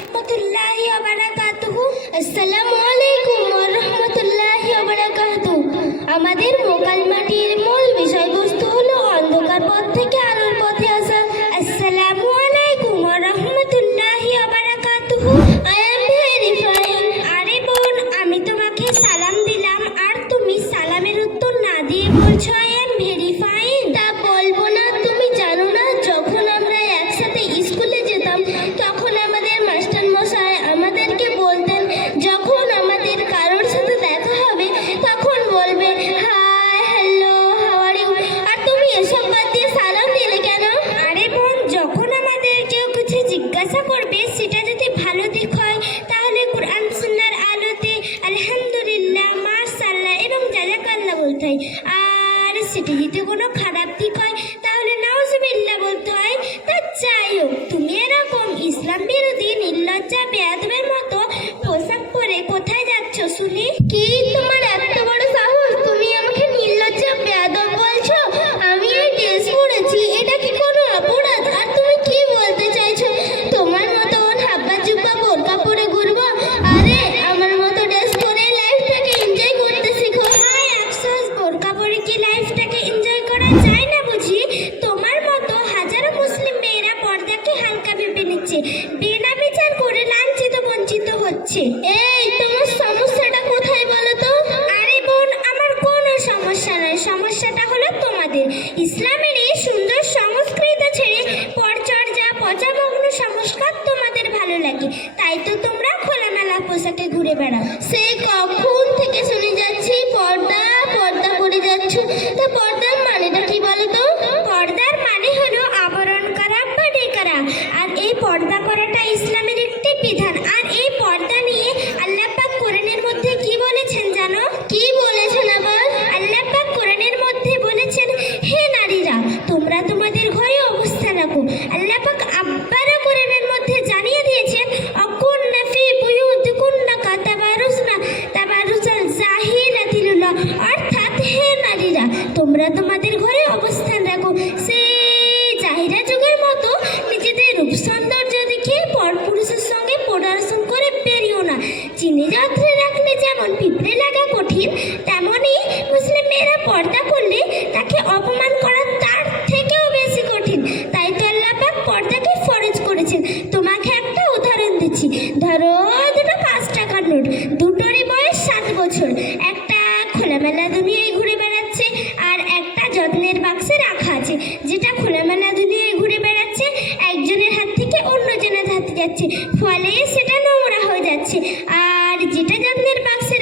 রহমতুল্লাহি ওয়া বারাকাতুহু। আসসালামু আলাইকুম ওয়া রাহমাতুল্লাহি ওয়া বারাকাতুহু। আমাদের মোকালমাটির মূল বিষয়বস্তু হলো অন্ধকার পথ ಕೆಲಸ ಕೊಡು সমস্যা সমস্যাটা হলো তোমাদের। ইসলামের এই সুন্দর সংস্কৃত ছেড়ে পরচর্যা, পচামগ্ন সংস্কার তোমাদের ভালো লাগে। তাই তো তোমরা খোলামেলা পোশাকে ঘুরে বেড়াও। সে কখন থেকে শুনে যাচ্ছি? পর্দা পর্দা করে যাচ্ছ। তা চিনি যন্ত্রে রাখলে যেমন পিঁপড়ে লাগা কঠিন, তেমনই মুসলিম মেয়েরা পর্দা করলে তাকে অপমান করা তার থেকেও বেশি কঠিন। তাই তো আল্লাপাক পর্দাকে ফরজ করেছেন। তোমাকে একটা উদাহরণ দিচ্ছি। ধরো দুটো পাঁচ টাকার নোট। দুটোরই বয়স সাত বছর। একটা ফলে সেটা নোংরা হয়ে যাচ্ছে। আর যেটা যত্নের বাক্সে